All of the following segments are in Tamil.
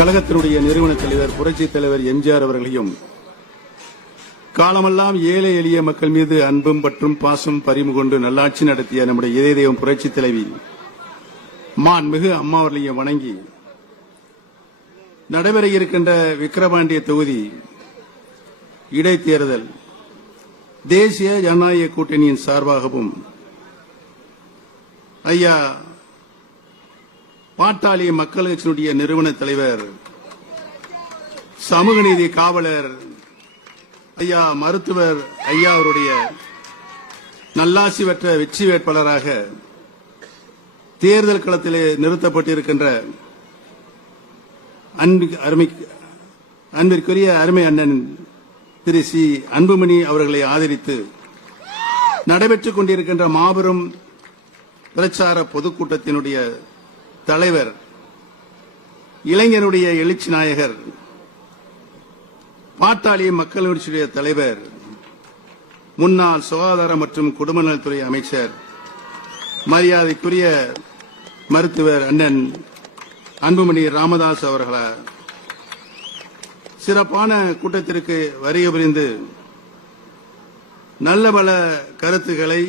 கழகத்தினுடைய நிறுவன தலைவர் புரட்சித் தலைவர் எம்ஜிஆர் அவர்களையும் காலமெல்லாம் ஏழை எளிய மக்கள் மீது அன்பும் பற்றும் பாசம் பரிமு கொண்டு நல்லாட்சி நடத்திய நம்முடைய இதய தெய்வம் புரட்சித் தலைவி மாண்புமிகு அம்மா அவர்களையும் வணங்கி நடைபெற இருக்கின்ற விக்கிரவாண்டிய தொகுதி இடைத்தேர்தல் தேசிய ஜனநாயக கூட்டணியின் சார்பாகவும் ஐயா பாட்டாளி மக்கள் கட்சியினுடைய நிறுவன தலைவர் சமூக நீதி காவலர் ஐயா மருத்துவர் ஐயா அவருடைய நல்லாசி பெற்ற வெற்றி வேட்பாளராக தேர்தல் களத்திலே நிறுத்தப்பட்டிருக்கின்ற அன்பிற்குரிய அருமை அண்ணன் திரு சி அன்புமணி அவர்களை ஆதரித்து நடைபெற்றுக் கொண்டிருக்கின்ற மாபெரும் பிரச்சார பொதுக்கூட்டத்தினுடைய தலைவர் இளைஞருடைய எழுச்சி நாயகர் பாட்டாளி மக்கள் கட்சியுடைய தலைவர் முன்னாள் சுகாதார மற்றும் குடும்ப நலத்துறை அமைச்சர் மரியாதைக்குரிய மருத்துவர் அண்ணன் அன்புமணி ராமதாஸ் அவர்கள சிறப்பான கூட்டத்திற்கு வருகை புரிந்து நல்ல பல கருத்துக்களை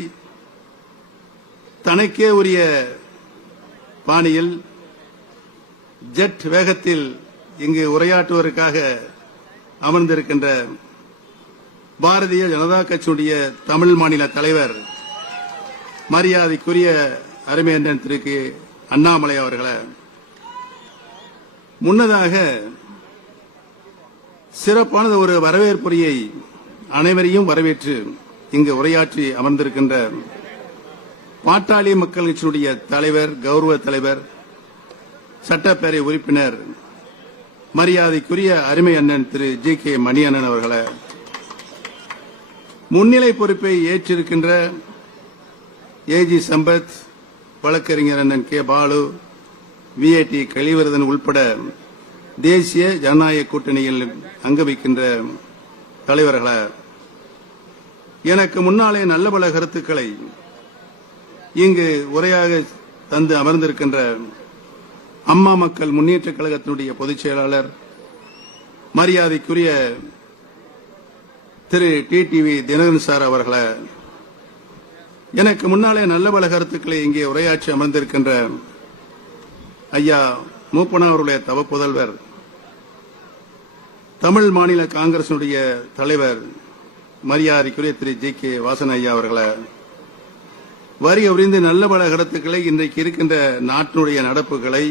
தனக்கே உரிய பாணியில் ஜெட் வேகத்தில் இங்கு உரையாற்றுவதற்காக அமர்ந்திருக்கின்ற பாரதிய ஜனதா கட்சியுடைய தமிழ் மாநில தலைவர் மரியாதைக்குரிய அருமை அண்ணன் திரு அண்ணாமலை அவர்களை முன்னதாக சிறப்பானது ஒரு வரவேற்புரையை அனைவரையும் வரவேற்று இங்கு உரையாற்றி அமர்ந்திருக்கின்ற பாட்டாளி மக்கள் கட்சியினுடைய தலைவர் கௌரவ தலைவர் சட்டப்பேரவை உறுப்பினர் மரியாதைக்குரிய அருமை அண்ணன் திரு ஜி கே மணியண்ணன் அவர்களை முன்னிலை பொறுப்பை ஏற்றிருக்கின்ற ஏஜி சம்பத் வழக்கறிஞர் அண்ணன் கே பாலு விஏடி கலிவரதன் உள்பட தேசிய ஜனநாயக கூட்டணியில் அங்க வைக்கின்ற தலைவர்களை எனக்கு முன்னாலே நல்ல பல கருத்துக்களை இங்கு உரையாக தந்து அமர்ந்திருக்கின்ற அம்மா மக்கள் முன்னேற்ற கழகத்தினுடைய பொதுச் செயலாளர் மரியாதைக்குரிய திரு டிடிவி தினகரன் சார் அவர்களை எனக்கு முன்னாலே நல்ல பல கருத்துக்களை இங்கே உரையாற்றி அமர்ந்திருக்கின்ற ஐயா மூப்பனா அவருடைய தவ புதல்வர் தமிழ் மாநில காங்கிரசினுடைய தலைவர் மரியாதைக்குரிய திரு ஜி கே வாசன் ஐயா அவர்களை வரி உறிந்து நல்ல பல கருத்துக்களை இன்றைக்கு இருக்கின்ற நாட்டினுடைய நடப்புகளை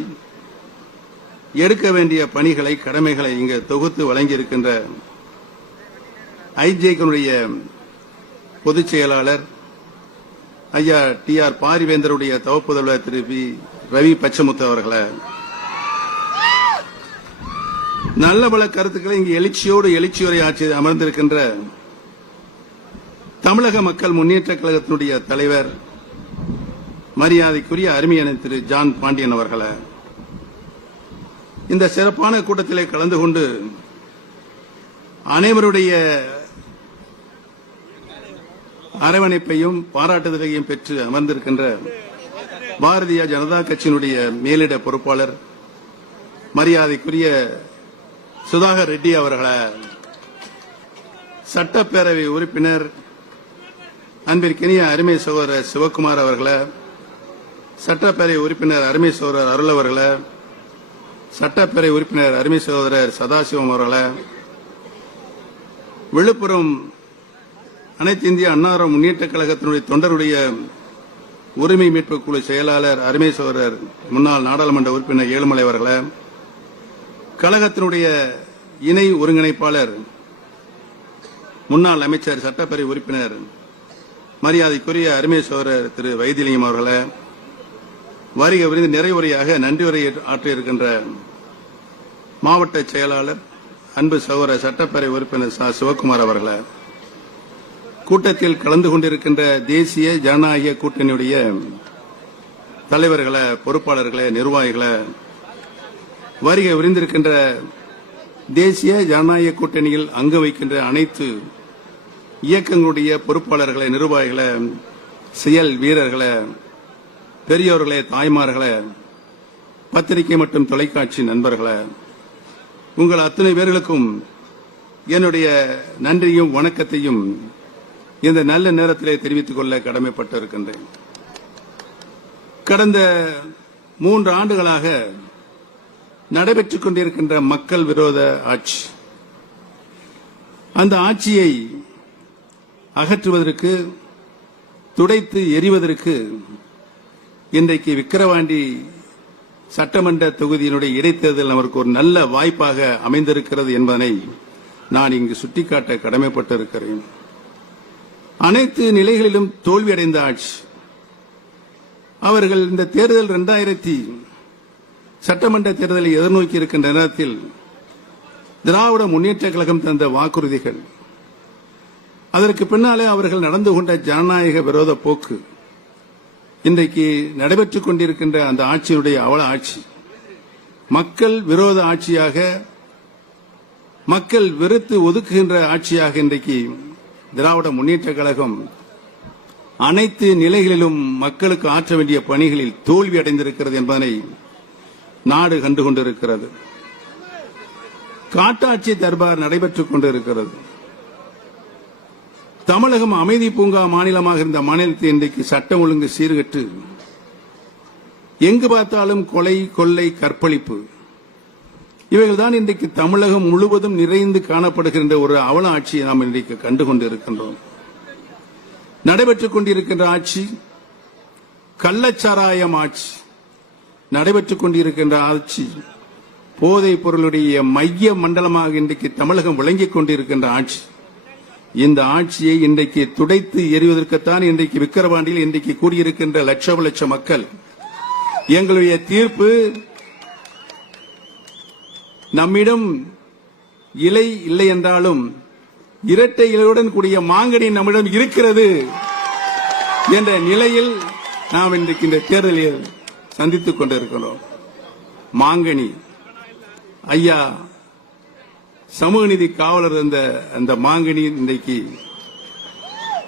எடுக்க வேண்டிய பணிகளை கடமைகளை இங்கு தொகுத்து வழங்கியிருக்கின்ற ஐஜேகனுடைய பொதுச் செயலாளர் ஐயா டி ஆர் பாரிவேந்தருடைய தவப்புதல்வர் திரு பி ரவி பச்சமுத்து அவர்களை நல்ல பல கருத்துக்களை இங்கு எழுச்சியுரை ஆட்சி அமர்ந்திருக்கின்ற தமிழக மக்கள் முன்னேற்ற கழகத்தினுடைய தலைவர் மரியாதைக்குரிய அருமையான திரு ஜான் பாண்டியன் அவர்களை இந்த சிறப்பான கூட்டத்திலே கலந்து கொண்டு அனைவருடைய அரவணைப்பையும் பாராட்டுதலையும் பெற்று அமர்ந்திருக்கின்ற பாரதிய ஜனதா கட்சியினுடைய மேலிட பொறுப்பாளர் மரியாதைக்குரிய சுதாகர் ரெட்டி அவர்களை சட்டப்பேரவை உறுப்பினர் அன்பிற்கினிய அருமை சகோதரர் சிவக்குமார் அவர்களை சட்டப்பேரவை உறுப்பினர் அருமை சகோதரர் அருள் அவர்களை சட்டப்பேரவை உறுப்பினர் அருமை சகோதரர் சதாசிவம் அவர்களை விழுப்புரம் அனைத்து இந்திய அன்னார முன்னேற்ற கழகத்தினுடைய தொண்டருடைய உரிமை மீட்பு குழு செயலாளர் அருமை சகோதரர் முன்னாள் நாடாளுமன்ற உறுப்பினர் ஏழுமலை அவர்களை கழகத்தினுடைய இணை ஒருங்கிணைப்பாளர் முன்னாள் அமைச்சர் சட்டப்பேரவை உறுப்பினர் மரியாதைக்குரிய அருமை சகோதரர் திரு வைத்திலிங்கம் அவர்களை வருகை புரிந்து நிறைவுரையாக நன்றி உரை ஆற்றியிருக்கின்ற மாவட்ட செயலாளர் அன்பு சகோதரர் சட்டப்பேரவை உறுப்பினர் ச சிவக்குமார் அவர்களை கூட்டத்தில் கலந்து கொண்டிருக்கின்ற தேசிய ஜனநாயக கூட்டணியுடைய தலைவர்களை பொறுப்பாளர்களை நிர்வாகிகளை வருகை புரிந்திருக்கின்ற தேசிய ஜனநாயக கூட்டணியில் அங்கு வைக்கின்ற அனைத்து இயக்கங்களுடைய பொறுப்பாளர்களை நிர்வாகிகளை செயல் வீரர்களை பெரியோர்களே தாய்மார்களே பத்திரிகை மற்றும் தொலைக்காட்சி நண்பர்களே உங்கள் அத்தனை பேர்களுக்கும் என்னுடைய நன்றியும் வணக்கத்தையும் இந்த நல்ல நேரத்திலே தெரிவித்துக் கொள்ள கடமைப்பட்டிருக்கின்றேன். கடந்த 3 ஆண்டுகளாக நடைபெற்றுக் கொண்டிருக்கின்ற மக்கள் விரோத ஆட்சி, அந்த ஆட்சியை அகற்றுவதற்கு, துடைத்து எறிவதற்கு இன்றைக்கு விக்கிரவாண்டி சட்டமன்ற தொகுதியினுடைய இடைத்தேர்தல் நமக்கு ஒரு நல்ல வாய்ப்பாக அமைந்திருக்கிறது என்பதனை நான் இங்கு சுட்டிக்காட்ட கடமைப்பட்டிருக்கிறேன். அனைத்து நிலைகளிலும் தோல்வியடைந்த ஆட்சி. அவர்கள் இந்த தேர்தல் 2000 சட்டமன்ற தேர்தலை எதிர்நோக்கி இருக்கின்ற நேரத்தில் திராவிட முன்னேற்ற கழகம் தந்த வாக்குறுதிகள், அதற்கு பின்னாலே அவர்கள் நடந்து கொண்ட ஜனநாயக விரோத போக்கு, இன்றைக்கு நடைபெற்றுக் கொண்டிருக்கின்ற அந்த ஆட்சியுடைய அவல ஆட்சி மக்கள் விரோத ஆட்சியாக, மக்கள் வெறுத்து ஒதுக்குகின்ற ஆட்சியாக இன்றைக்கு திராவிட முன்னேற்ற கழகம் அனைத்து நிலைகளிலும் மக்களுக்கு ஆற்ற வேண்டிய பணிகளில் தோல்வி அடைந்திருக்கிறது என்பதனை நாடு கண்டுகொண்டிருக்கிறது. காட்டாட்சி தர்பார் நடைபெற்றுக் கொண்டிருக்கிறது. தமிழகம் அமைதி பூங்கா மாநிலமாக இருந்த மாநிலத்தை இன்றைக்கு சட்டம் ஒழுங்கு சீர்கெட்டு எங்கு பார்த்தாலும் கொலை, கொள்ளை, கற்பழிப்பு, இவைகள்தான் இன்றைக்கு தமிழகம் முழுவதும் நிறைந்து காணப்படுகின்ற ஒரு அவல ஆட்சியை நாம் இன்றைக்கு கண்டுகொண்டிருக்கின்றோம். நடைபெற்றுக் கொண்டிருக்கின்ற ஆட்சி கள்ளச்சாராயம் ஆட்சி, நடைபெற்றுக் கொண்டிருக்கின்ற ஆட்சி போதைப் பொருளுடைய மைய மண்டலமாக இன்றைக்கு தமிழகம் விளங்கிக் கொண்டிருக்கின்ற ஆட்சி. இந்த ஆட்சியை இன்றைக்கு துடைத்து எறிவதற்குத்தான் இன்றைக்கு விக்கிரவாண்டியில் இன்றைக்கு கூடியிருக்கின்ற லட்ச மக்கள். எங்களுடைய தீர்ப்பு, நம்மிடம் இலை இல்லை என்றாலும் இரட்டை இலையுடன் கூடிய மாங்கனி நம்மிடம் இருக்கிறது என்ற நிலையில் நாம் இன்றைக்கு இந்த தேர்தலில் சந்தித்துக் கொண்டிருக்கிறோம். மாங்கனி ஐயா சமூக நீதி காவலர் அந்த மாங்கனி இன்றைக்கு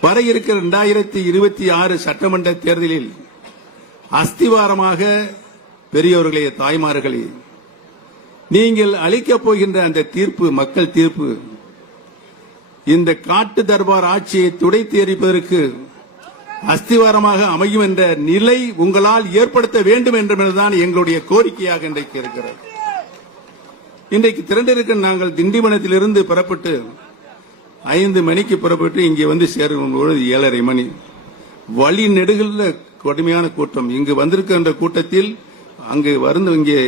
வர இருக்கிற 2026 சட்டமன்ற தேர்தலில் அஸ்திவாரமாக பெரியோர்களே, தாய்மார்களே, நீங்கள் அளிக்கப் போகின்ற அந்த தீர்ப்பு, மக்கள் தீர்ப்பு, இந்த காட்டு தர்பார் ஆட்சியை துடைத்து எறிப்பதற்கு அஸ்திவாரமாக அமையும் என்ற நிலை உங்களால் ஏற்படுத்த வேண்டும் என்பதுதான் எங்களுடைய கோரிக்கையாக இன்றைக்கு இருக்கிறது. இன்றைக்கு திரண்டிருக்க நாங்கள் திண்டிவனத்திலிருந்து புறப்பட்டு 5 மணிக்கு புறப்பட்டு இங்கே வந்து சேரும் பொழுது 7:30 மணி. வழி நெடுகில் கடுமையான கூட்டம். இங்கு வந்திருக்கின்ற கூட்டத்தில் அங்கு வந்து இங்கே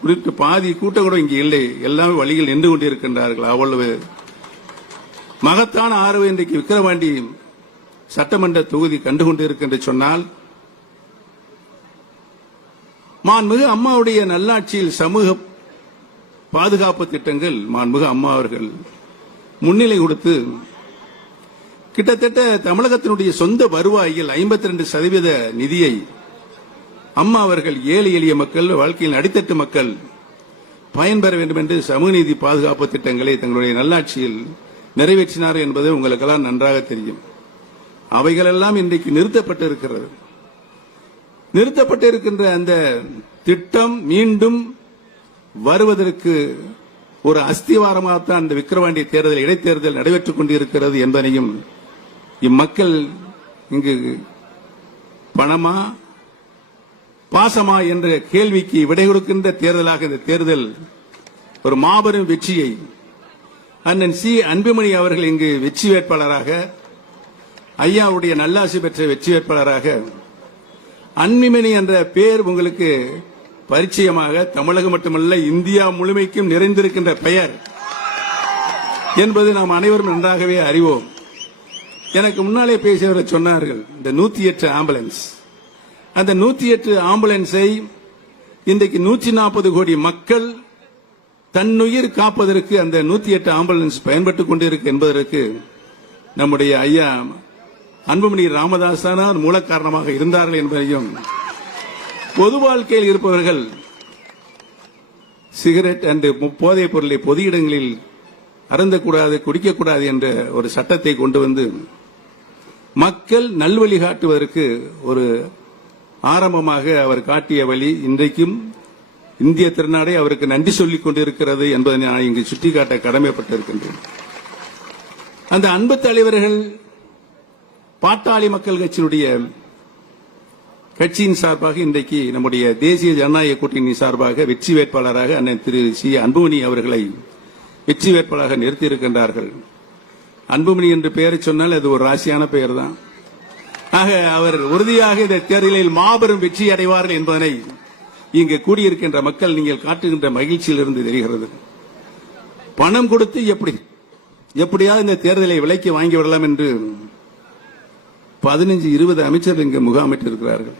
குறித்து பாதி கூட்டம் கூட இங்கே இல்லை. எல்லாமே வழியில் நின்று கொண்டிருக்கின்றார்கள். அவ்வளவு மகத்தான ஆர்வம் இன்றைக்கு விக்கிரவாண்டி சட்டமன்ற தொகுதி கண்டுகொண்டிருக்கின்ற சொன்னால், மாண்புமிகு அம்மாவுடைய நல்லாட்சியில் சமூக பாதுகாப்பு திட்டங்கள் மாண்புமிகு அம்மா அவர்கள் முன்னிலை கொடுத்து கிட்டத்தட்ட தமிழகத்தினுடைய சொந்த வருவாயில் 52% நிதியை அம்மா அவர்கள் ஏழை எளிய மக்கள், வாழ்க்கையில் அடித்தட்டு மக்கள் பயன்பெற வேண்டும் என்று சமூக நீதி பாதுகாப்பு திட்டங்களை தங்களுடைய நல்லாட்சியில் நிறைவேற்றினார் என்பது உங்களுக்கெல்லாம் நன்றாக தெரியும். அவைகளெல்லாம் இன்றைக்கு நிறுத்தப்பட்டிருக்கிறது. நிறுத்தப்பட்டிருக்கின்ற அந்த திட்டம் மீண்டும் வருவதற்கு ஒரு அஸ்திவாரமாகத்தான் இந்த விக்கிரவாண்டி தேர்தல், இடைத்தேர்தல் நடைபெற்றுக் கொண்டிருக்கிறது என்பதையும், இம்மக்கள் இங்கு பணமா பாசமா என்ற கேள்விக்கு விடை கொடுக்கின்ற தேர்தலாக இந்த தேர்தல் ஒரு மாபெரும் வெற்றியை அண்ணன் சி அன்புமணி அவர்கள் இங்கு வெற்றி வேட்பாளராக, ஐயாவுடைய நல்லாசி பெற்ற வெற்றி வேட்பாளராக, அன்புமணி என்ற பெயர் உங்களுக்கு பரிச்சயமாக தமிழகம் மட்டுமல்ல இந்தியா முழுமைக்கும் நிறைந்திருக்கின்ற பெயர் என்பது நாம் அனைவரும் நன்றாகவே அறிவோம். எனக்கு முன்னாலே பேசியவர்கள் சொன்னார்கள், இந்த 108 ஆம்புலன்ஸ், அந்த 108 ஆம்புலன்ஸை இன்றைக்கு 140 கோடி மக்கள் தன்னுயிர் காப்பதற்கு அந்த 108 ஆம்புலன்ஸ் பயன்பட்டுக் கொண்டிருக்கு என்பதற்கு நம்முடைய ஐயா அன்புமணி ராமதாசானார் மூல காரணமாக இருந்தார்கள் என்பதையும், பொது வாழ்க்கையில் இருப்பவர்கள் சிகரெட் அண்ட் போதைப் பொருளை பொது இடங்களில் அருந்தக்கூடாது, குடிக்கக்கூடாது என்ற ஒரு சட்டத்தை கொண்டு வந்து மக்கள் நல்வழி காட்டுவதற்கு ஒரு ஆரம்பமாக அவர் காட்டிய வழி இன்றைக்கும் இந்திய திருநாடே அவருக்கு நன்றி சொல்லிக் கொண்டிருக்கிறது என்பதை நான் இங்கு சுட்டிக்காட்ட கடமைப்பட்டிருக்கின்றேன். அந்த அன்பு தலைவர்கள் பாட்டாளி மக்கள் கட்சியின் சார்பாக இன்றைக்கு நம்முடைய தேசிய ஜனநாயக கூட்டணி சார்பாக வெற்றி வேட்பாளராக அண்ணன் திரு சி அன்புமணி அவர்களை வெற்றி வேட்பாளராக நிறுத்தியிருக்கின்றார்கள். அன்புமணி என்று பெயரை சொன்னால் அது ஒரு ராசியான பெயர் தான். ஆக அவர் உறுதியாக இந்த தேர்தலில் மாபெரும் வெற்றி அடைவார்கள் என்பதனை இங்கு கூடியிருக்கின்ற மக்கள் நீங்கள் காட்டுகின்ற மகிழ்ச்சியிலிருந்து தெரிகிறது. பணம் கொடுத்து எப்படியாவது இந்த தேர்தலை விலைக்கு வாங்கிவிடலாம் என்று 15-20 அமைச்சர்கள் இங்கு முகாமிட்டிருக்கிறார்கள்.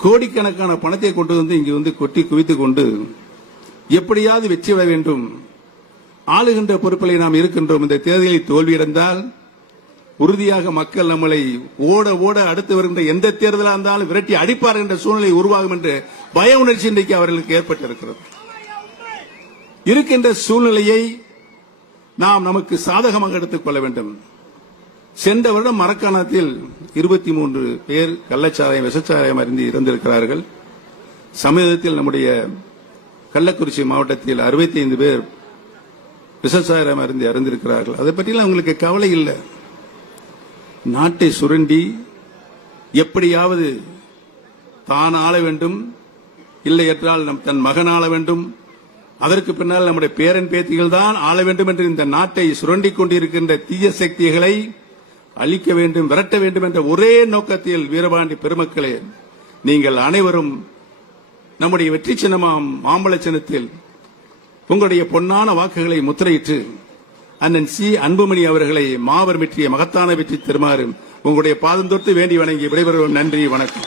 கோடிக்கணக்கான பணத்தை கொண்டு வந்து இங்கு வந்து கொட்டி குவித்துக் கொண்டு எப்படியாவது வெற்றி பெற வேண்டும், ஆளுகின்ற பொறுப்பில் நாம் இருக்கின்றோம், இந்த தேர்தலில் தோல்வியடைந்தால் உறுதியாக மக்கள் நம்மளை ஓட ஓட அடுத்து வருகின்ற எந்த தேர்தலாக இருந்தாலும் விரட்டி அடிப்பார் என்ற சூழ்நிலை உருவாகும் என்று பய உணர்ச்சி இன்றைக்கு அவர்களுக்கு ஏற்பட்டிருக்கிறது. இருக்கின்ற சூழ்நிலையை நாம் நமக்கு சாதகமாக எடுத்துக் கொள்ள வேண்டும். சென்ற வருடம் மரக்காணத்தில் 23 பேர் கள்ளச்சாராயம் விஷச்சாராயம் அருந்தி இறந்திருக்கிறார்கள். சமீபத்தில் நம்முடைய கள்ளக்குறிச்சி மாவட்டத்தில் 65 பேர் விஷச்சாராயம் அருந்தி இறந்திருக்கிறார்கள். அதை பற்றியெல்லாம் அவங்களுக்கு கவலை இல்லை. நாட்டை சுரண்டி எப்படியாவது தான் ஆள வேண்டும், இல்லை என்றால் தன் மகன் ஆள வேண்டும், அதற்கு பின்னால் நம்முடைய பேரன் பேத்திகள் தான் ஆள வேண்டும் என்று இந்த நாட்டை சுரண்டிக் கொண்டிருக்கின்ற தீய சக்திகளை அழிக்க வேண்டும், விரட்ட வேண்டும் என்ற ஒரே நோக்கத்தில் வீரபாண்டி பெருமக்களே, நீங்கள் அனைவரும் நம்முடைய வெற்றி சின்னமாம் மாம்பழ சின்னத்தில் உங்களுடைய பொன்னான வாக்குகளை முத்திரையிட்டு அண்ணன் சி அன்புமணி அவர்களை மாபெரும் வெற்றியை மகத்தான வெற்றி தருமாறு உங்களுடைய பாதம் தொட்டு வேண்டி வணங்கி விடைபெறுவோம். நன்றி, வணக்கம்.